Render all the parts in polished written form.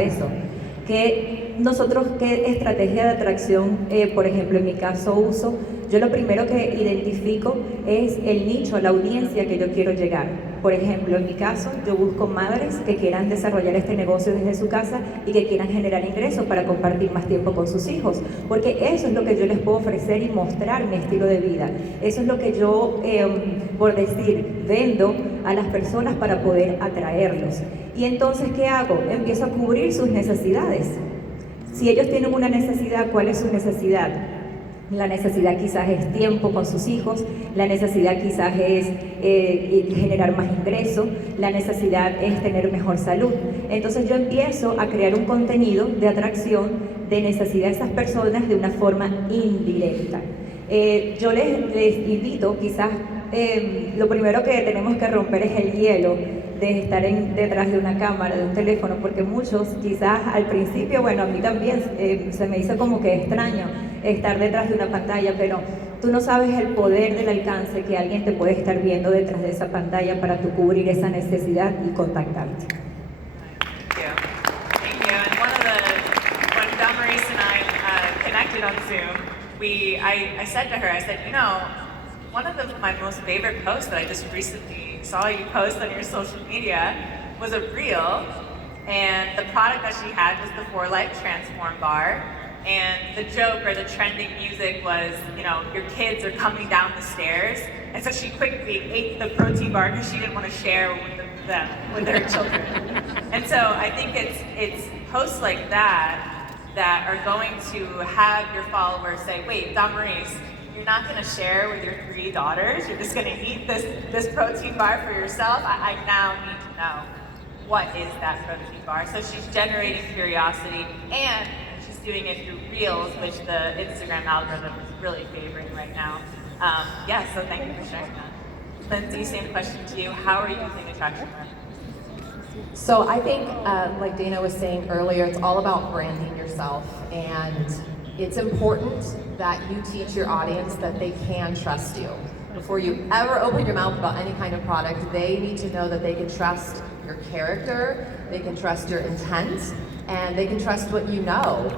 eso. ¿Qué estrategia de atracción, por ejemplo, en mi caso uso? Yo lo primero que identifico es el nicho, la audiencia que yo quiero llegar. Por ejemplo, en mi caso, yo busco madres que quieran desarrollar este negocio desde su casa y que quieran generar ingresos para compartir más tiempo con sus hijos, porque eso es lo que yo les puedo ofrecer y mostrar mi estilo de vida. Eso es lo que yo, por decir, vendo a las personas para poder atraerlos. Y entonces, ¿qué hago? Empiezo a cubrir sus necesidades. Si ellos tienen una necesidad, ¿cuál es su necesidad? La necesidad quizás es tiempo con sus hijos, la necesidad quizás es generar más ingresos, la necesidad es tener mejor salud. Entonces yo empiezo a crear un contenido de atracción de necesidad de esas personas de una forma indirecta. Yo les invito, quizás lo primero que tenemos que romper es el hielo de estar detrás de una cámara, de un teléfono, porque muchos quizás al principio, bueno, a mí también se me hizo como que extraño estar detrás de una pantalla, pero tú no sabes el poder del alcance que alguien te puede estar viendo detrás de esa pantalla para tú cubrir esa necesidad y contactarte. Thank you. Thank you. And when Damaris and I connected on Zoom, I said to her, I said, you know, one of my most favorite posts that I just recently saw you post on your social media was a reel, and the product that she had was the 4-Life Transform bar, and the joke or the trending music was, you know, your kids are coming down the stairs, and so she quickly ate the protein bar because she didn't want to share with their children. And so I think it's posts like that that are going to have your followers say, wait, Damaris, you're not going to share with your 3 daughters. You're just going to eat this protein bar for yourself. I now need to know, what is that protein bar? So she's generating curiosity, and she's doing it through Reels, which the Instagram algorithm is really favoring right now. Yeah, so thank you for sharing that. Lindsay, same question to you. How are you using attraction marketing? So I think, like Dana was saying earlier, it's all about branding yourself, and it's important that you teach your audience that they can trust you. Before you ever open your mouth about any kind of product, they need to know that they can trust your character, they can trust your intent, and they can trust what you know.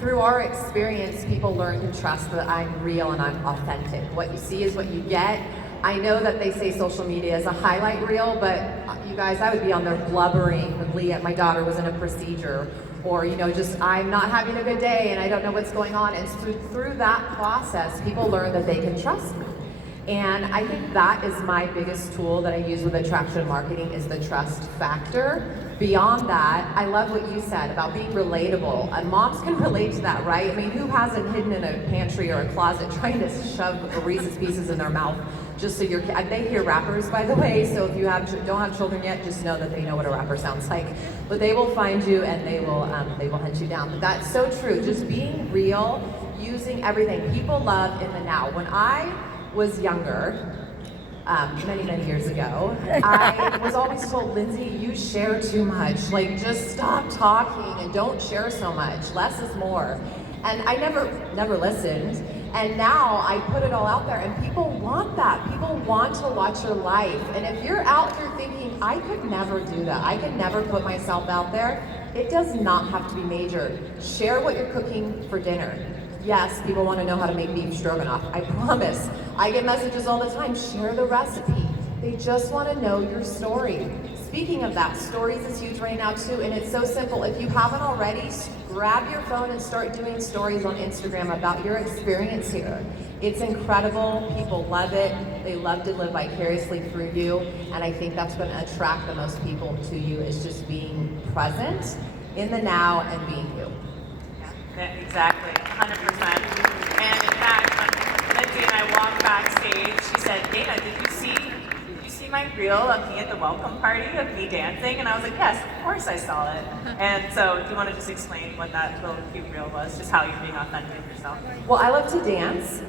Through our experience, people learn to trust that I'm real and I'm authentic. What you see is what you get. I know that they say social media is a highlight reel, but you guys, I would be on there blubbering when my daughter was in a procedure, or you know, just I'm not having a good day and I don't know what's going on. And through that process, people learn that they can trust me. And I think that is my biggest tool that I use with attraction marketing, is the trust factor. Beyond that, I love what you said about being relatable. And moms can relate to that, right? I mean, who hasn't hidden in a pantry or a closet trying to shove Reese's Pieces in their mouth just so they hear rappers, by the way, so if you don't have children yet, just know that they know what a rapper sounds like. But they will find you and they will hunt you down. But that's so true, just being real, using everything. People love in the now. When I was younger, many years ago, I was always told, Lindsay, you share too much. Like, just stop talking and don't share so much. Less is more. And I never listened. And now I put it all out there, and people want that. People want to watch your life. And if you're out here thinking, I could never do that, I could never put myself out there, it does not have to be major. Share what you're cooking for dinner. Yes, people want to know how to make beef stroganoff. I promise. I get messages all the time, share the recipe. They just want to know your story. Speaking of that, stories is huge right now too, and it's so simple. If you haven't already, grab your phone and start doing stories on Instagram about your experience here. It's incredible. People love it. They love to live vicariously through you, and I think that's going to attract the most people to you, is just being present in the now and being you. Yeah, exactly, 100%. And in fact, when Lindsay and I walked backstage, she said, Dana, did you see my reel of me at the welcome party of me dancing? And I was like, yes, of course I saw it. And so do you want to just explain what that little cute reel was, just how you're being authentic yourself? Well, I love to dance.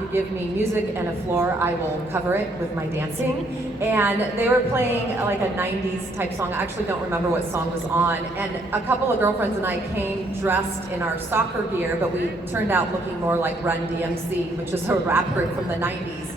You give me music and a floor, I will cover it with my dancing. And they were playing like a 90s type song. I actually don't remember what song was on. And a couple of girlfriends and I came dressed in our soccer gear, but we turned out looking more like Run DMC, which is a rap group from the 90s.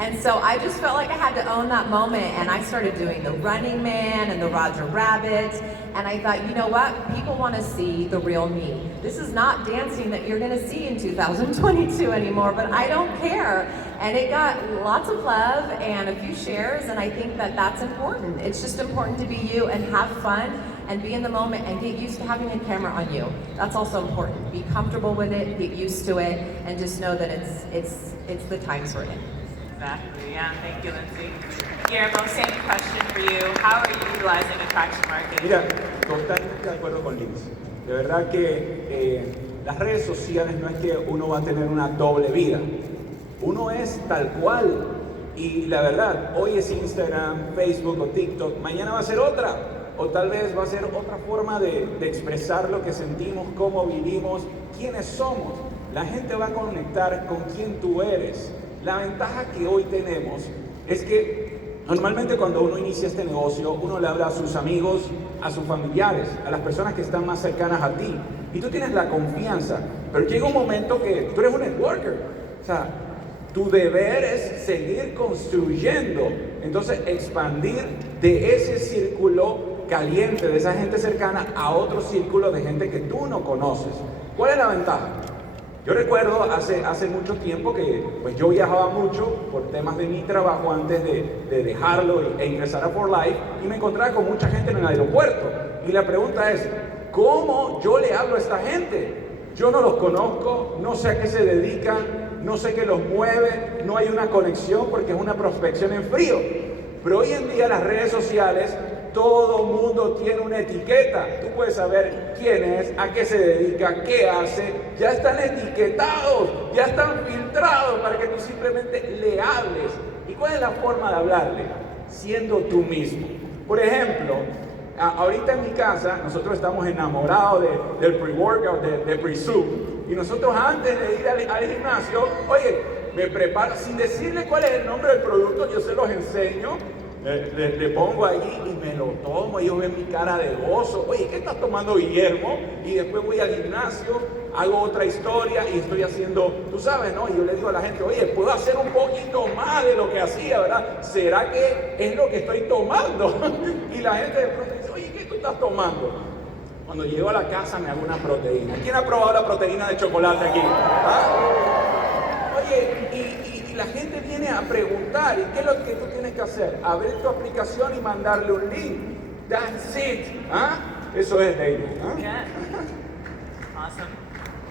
And so I just felt like I had to own that moment, and I started doing the Running Man and the Roger Rabbit, and I thought, you know what, people want to see the real me. This is not dancing that you're going to see in 2022 anymore, but I don't care. And it got lots of love and a few shares, and I think that that's important. It's just important to be you and have fun and be in the moment and get used to having a camera on you. That's also important. Be comfortable with it, get used to it, and just know that it's the times we're in. Exactly, yeah. Thank you, Lindsay. Guillermo, same question for you. How are you utilizing attraction marketing? Mira, totalmente de acuerdo con Liz. De verdad que las redes sociales no es que uno va a tener una doble vida. Uno es tal cual. Y la verdad, hoy es Instagram, Facebook o TikTok, mañana va a ser otra. O tal vez va a ser otra forma de expresar lo que sentimos, cómo vivimos, quiénes somos. La gente va a conectar con quién tú eres. La ventaja que hoy tenemos es que normalmente cuando uno inicia este negocio, uno le habla a sus amigos, a sus familiares, a las personas que están más cercanas a ti. Y tú tienes la confianza, pero llega un momento que tú eres un networker. O sea, tu deber es seguir construyendo, entonces expandir de ese círculo caliente, de esa gente cercana, a otro círculo de gente que tú no conoces. ¿Cuál es la ventaja? Yo recuerdo hace mucho tiempo que pues yo viajaba mucho por temas de mi trabajo antes de dejarlo e ingresar a For Life, y me encontraba con mucha gente en el aeropuerto. Y la pregunta es, ¿cómo yo le hablo a esta gente? Yo no los conozco, no sé a qué se dedican, no sé qué los mueve, no hay una conexión porque es una prospección en frío. Pero hoy en día las redes sociales, todo mundo tiene una etiqueta. Tú puedes saber quién es, a qué se dedica, qué hace. Ya están etiquetados, ya están filtrados para que tú simplemente le hables. ¿Y cuál es la forma de hablarle? Siendo tú mismo. Por ejemplo, ahorita en mi casa, nosotros estamos enamorados del pre-workout, del pre-soup. Y nosotros antes de ir al gimnasio, oye, me preparo, sin decirle cuál es el nombre del producto, yo se los enseño. Le pongo allí y me lo tomo, ellos ven mi cara de gozo. Oye, ¿qué estás tomando, Guillermo? Y después voy al gimnasio, hago otra historia y estoy haciendo, tú sabes, ¿no? Y yo le digo a la gente, oye, puedo hacer un poquito más de lo que hacía, ¿verdad? ¿Será que es lo que estoy tomando? Y la gente de pronto dice, oye, ¿qué tú estás tomando? Cuando llego a la casa me hago una proteína. ¿Quién ha probado la proteína de chocolate aquí? ¿Ah? Oye, y la gente viene a preguntar, ¿y qué es lo que tú tienes que hacer? Abrir tu aplicación y mandarle un link. That's it. ¿Ah? Eso es, David. ¿Ah? Yeah. Awesome.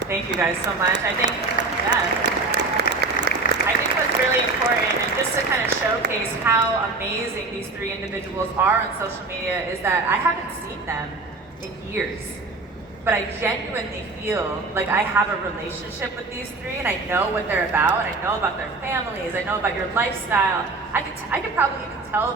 Thank you guys so much. I think what's really important, and just to kind of showcase how amazing these three individuals are on social media, is that I haven't seen them in years. But I genuinely feel like I have a relationship with these three, and I know what they're about, and I know about their families, I know about your lifestyle. I could probably even tell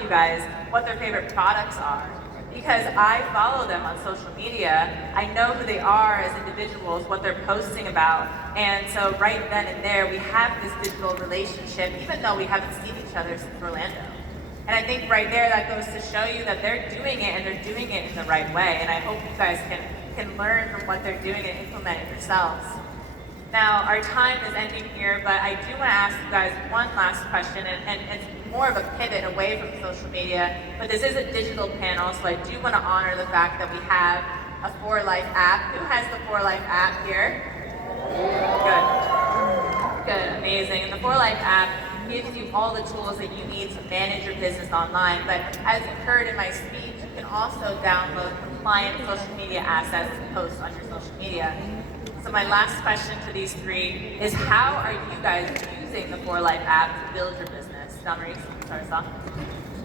you guys what their favorite products are, because I follow them on social media. I know who they are as individuals, what they're posting about, and so right then and there we have this digital relationship, even though we haven't seen each other since Orlando. And I think right there that goes to show you that they're doing it, and they're doing it in the right way. And I hope you guys can learn from what they're doing and implement it yourselves. Now, our time is ending here, but I do want to ask you guys one last question, and it's more of a pivot away from social media, but this is a digital panel, so I do want to honor the fact that we have a For Life app. Who has the For Life app here? Good, amazing. And the For Life app gives you all the tools that you need to manage your business online, but as you heard in my speech, you can also download compliant social media assets to post on your social media. So my last question to these three is, how are you guys using the For Life app to build your business? Damaris, start us off.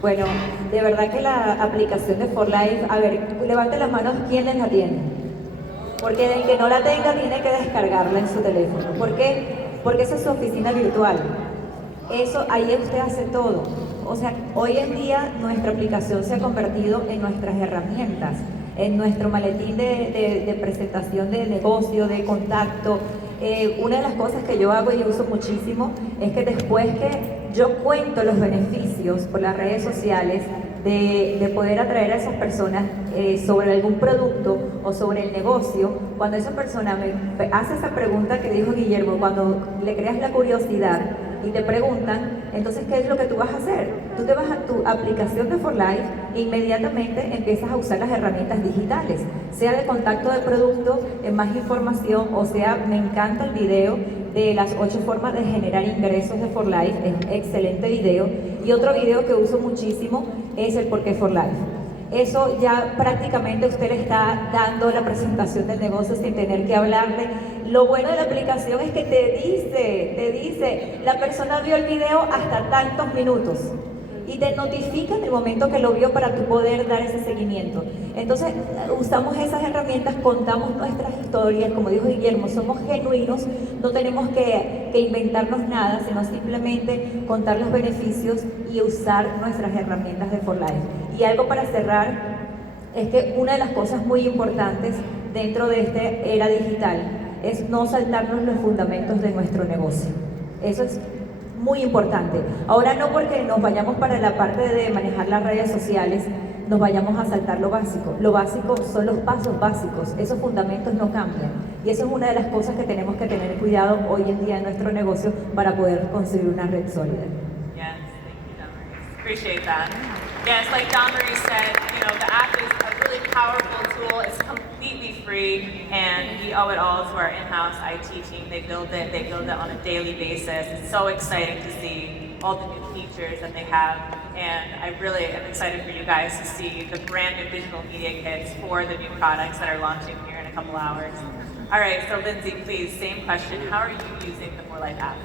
Bueno, de verdad que la aplicación de For Life, a ver, levanten las manos, ¿quiénes la tienen? Porque el que no la tenga tiene que descargarla en su teléfono. ¿Por qué? Porque esa es su oficina virtual. Eso, ahí usted hace todo. O sea, hoy en día nuestra aplicación se ha convertido en nuestras herramientas, en nuestro maletín de presentación de negocio, de contacto. Una de las cosas que yo hago y uso muchísimo es que después que yo cuento los beneficios por las redes sociales de poder atraer a esas personas sobre algún producto o sobre el negocio, cuando esa persona me hace esa pregunta que dijo Guillermo, cuando le creas la curiosidad, y te preguntan, entonces, ¿qué es lo que tú vas a hacer? Tú te vas a tu aplicación de For Life e inmediatamente empiezas a usar las herramientas digitales, sea de contacto de producto, más información, o sea, me encanta el video de las 8 formas de generar ingresos de For Life, es un excelente video. Y otro video que uso muchísimo es el por qué For Life. Eso ya prácticamente usted le está dando la presentación del negocio sin tener que hablarle. Lo bueno de la aplicación es que te dice, la persona vio el video hasta tantos minutos y te notifica en el momento que lo vio para tú poder dar ese seguimiento. Entonces usamos esas herramientas, contamos nuestras historias, como dijo Guillermo, somos genuinos, no tenemos que inventarnos nada, sino simplemente contar los beneficios y usar nuestras herramientas de For Life. Y algo para cerrar, es que una de las cosas muy importantes dentro de esta era digital es no saltarnos los fundamentos de nuestro negocio. Eso es muy importante. Ahora no porque nos vayamos para la parte de manejar las redes sociales, nos vayamos a saltar lo básico. Lo básico son los pasos básicos, esos fundamentos no cambian. Y eso es una de las cosas que tenemos que tener cuidado hoy en día en nuestro negocio para poder construir una red sólida. Yes, thank you, Damaris. Appreciate that. Yes, like Damaris said, you know, the app is a really powerful tool. It's completely free, and we owe it all to our in-house IT team. They build it on a daily basis. It's so exciting to see all the new features that they have, and I really am excited for you guys to see the brand new digital media kits for the new products that are launching here in a couple hours. All right, so Lindsay, please, same question. How are you using the For Life app?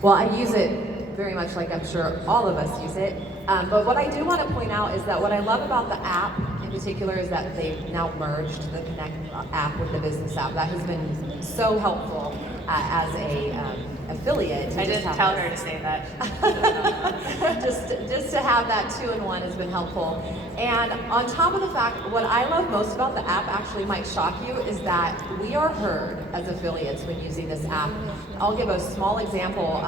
Well, I use it very much like I'm sure all of us use it. But what I do want to point out is that what I love about the app in particular is that they've now merged the Connect app with the business app. That has been so helpful as a affiliate. I didn't tell her to say that. just to have that 2-in-1 has been helpful. And on top of the fact, what I love most about the app actually might shock you is that we are heard as affiliates when using this app. I'll give a small example.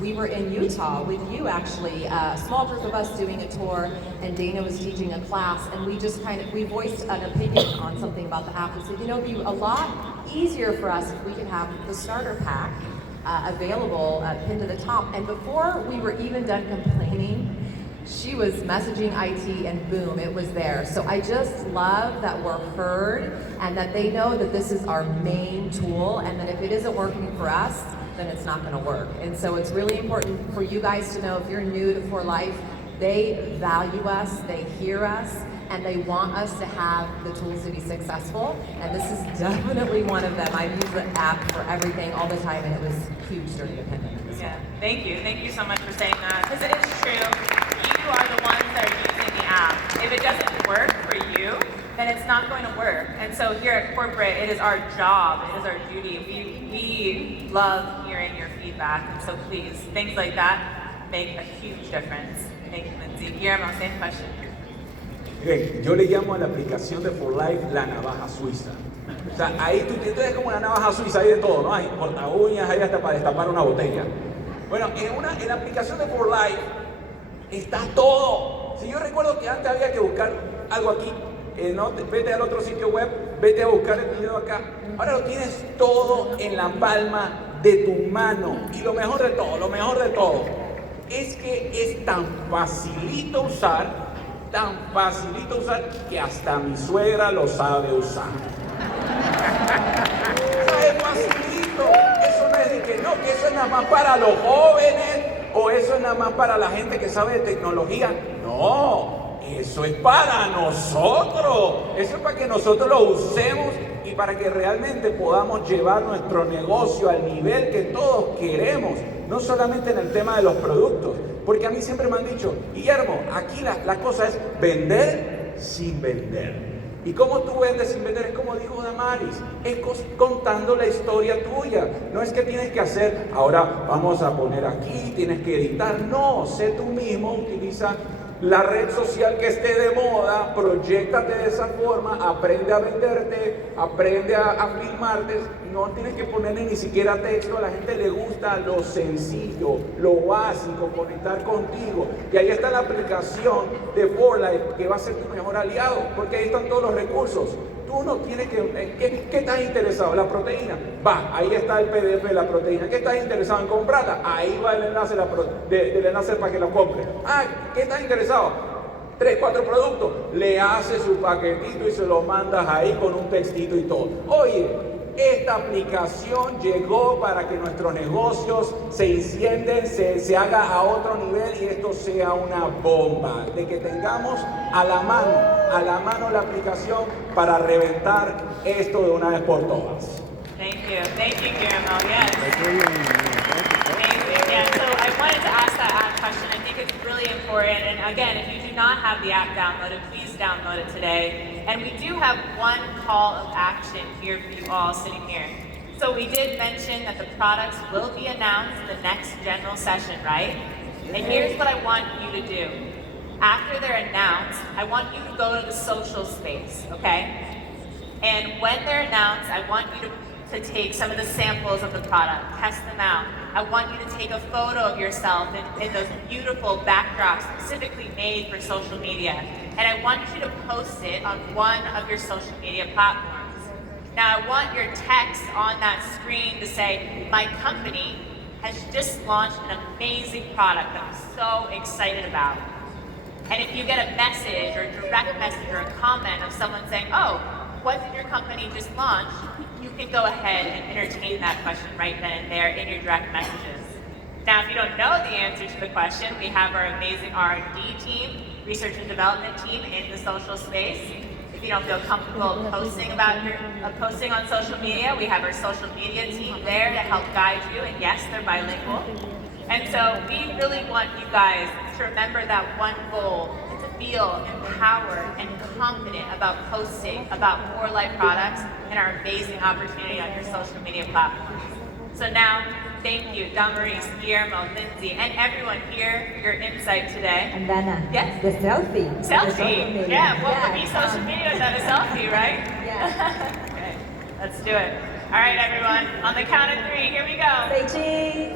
We were in Utah with you actually, a small group of us doing a tour, and Dana was teaching a class, and we voiced an opinion on something about the app and said, you know, it'd be a lot easier for us if we could have the starter pack available, pinned to the top. And before we were even done complaining, she was messaging IT and boom, it was there. So I just love that we're heard and that they know that this is our main tool, and that if it isn't working for us, then it's not going to work. And so it's really important for you guys to know, if you're new to For Life, they value us, they hear us, and they want us to have the tools to be successful. And this is definitely one of them. I've used the app for everything all the time, and it was huge during the pandemic. Yeah, thank you. Thank you so much for saying that, because it is true. You are the ones that are using the app. If it doesn't work for you, then it's not going to work. And so here at corporate, it is our job, it is our duty. We love hearing your feedback, and so please, things like that make a huge difference. Thank you, Lindsay. Guillermo, same question. Miren, yo le llamo a la aplicación de For Life la navaja suiza. O sea, ahí tú tienes como una navaja suiza, hay de todo, ¿no? Hay corta uñas, hay hasta para destapar una botella. Bueno, en la aplicación de For Life está todo. Si yo recuerdo que antes había que buscar algo aquí, no, vete al otro sitio web, vete a buscar el video acá. Ahora lo tienes todo en la palma de tu mano. Y lo mejor de todo, es que es tan facilito usar, que hasta mi suegra lo sabe usar. Es facilito. Eso no es de que no, que eso es nada más para los jóvenes, o eso es nada más para la gente que sabe de tecnología. No, eso es para nosotros. Eso es para que nosotros lo usemos y para que realmente podamos llevar nuestro negocio al nivel que todos queremos. No solamente en el tema de los productos, porque a mí siempre me han dicho, Guillermo, aquí la cosa es vender sin vender. ¿Y cómo tú vendes sin vender? Es como dijo Damaris, es contando la historia tuya. No es que tienes que hacer, ahora vamos a poner aquí, tienes que editar. No, sé tú mismo, utiliza la red social que esté de moda, proyéctate de esa forma, aprende a venderte, aprende a filmarte. No tienes que ponerle ni siquiera texto, a la gente le gusta lo sencillo, lo básico, conectar contigo. Y ahí está la aplicación de For Life, que va a ser tu mejor aliado, porque ahí están todos los recursos. Tú no tienes que, ¿qué estás interesado? La proteína. Va, ahí está el PDF de la proteína. ¿Qué estás interesado en comprarla? Ahí va el enlace, del enlace para que lo compre. Ah, ¿qué estás interesado? 3, 4 productos. Le haces su paquetito y se lo mandas ahí con un textito y todo. Oye, esta aplicación llegó para que nuestros negocios se encienden, se haga a otro nivel y esto sea una bomba. De que tengamos a la mano la aplicación para reventar esto de una vez por todas. Thank you, Guillermo. Yes. Thank you. Yeah. So I wanted to ask that question. I think it's really important. And again, if you do not have the app downloaded, please download it today. And we do have one call of action here for you all sitting here. So we did mention that the products will be announced in the next general session, right? And here's what I want you to do. After they're announced, I want you to go to the social space, okay? And when they're announced, I want you to take some of the samples of the product, test them out. I want you to take a photo of yourself in those beautiful backdrops specifically made for social media. And I want you to post it on one of your social media platforms. Now I want your text on that screen to say, my company has just launched an amazing product that I'm so excited about. And if you get a message or a direct message or a comment of someone saying, oh, what did your company just launch? You can go ahead and entertain that question right then and there in your direct messages. Now, if you don't know the answer to the question, we have our amazing R&D team, research and development team in the social space. If you don't feel comfortable posting on social media, we have our social media team there to help guide you. And yes, they're bilingual. And so we really want you guys to remember that one goal, to feel empowered and confident about posting about More Life products and our amazing opportunity on your social media platforms. So now, thank you, Damaris, Guillermo, Lindsay, and everyone here for your insight today. And Dana, Yes? the selfie. The social Selfie! media. Yeah, what would be social media without a selfie, right? Yeah. Okay, let's do it. All right, everyone, on the count of 3, here we go. Say cheese.